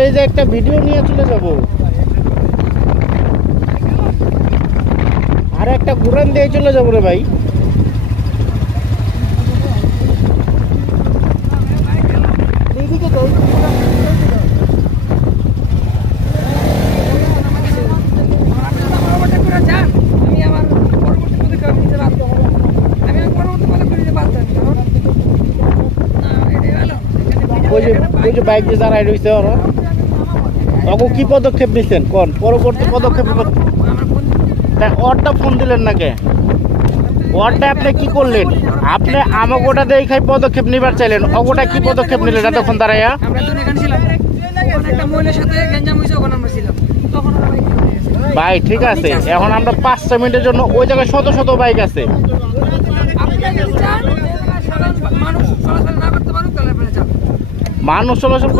আমরা এই যে একটা ভিডিও নিয়ে চলে যাব, আর একটা ঘুরান দিয়ে চলে যাবো রে ভাই। ওই যে বাইক দিয়ে দাঁড়ায় রয়েছে ওরা, তখন কি পদক্ষেপ নিচ্ছেন কোন পরবর্তী পদক্ষেপ? ওরটা ফোন দিলেন না কে? ওরটা আপনি কি করলেন? আপনি আমাকে ওটা দেখাই পদক্ষেপ নিবার চাইলেন, ওটা কি পদক্ষেপ নিলেন এতক্ষণ দাঁড়াইয়া? ভাই ঠিক আছে, এখন আমরা 5 মিনিটের জন্য ওই জায়গায় শত শত বাইক আছে, মানুষ চলাচল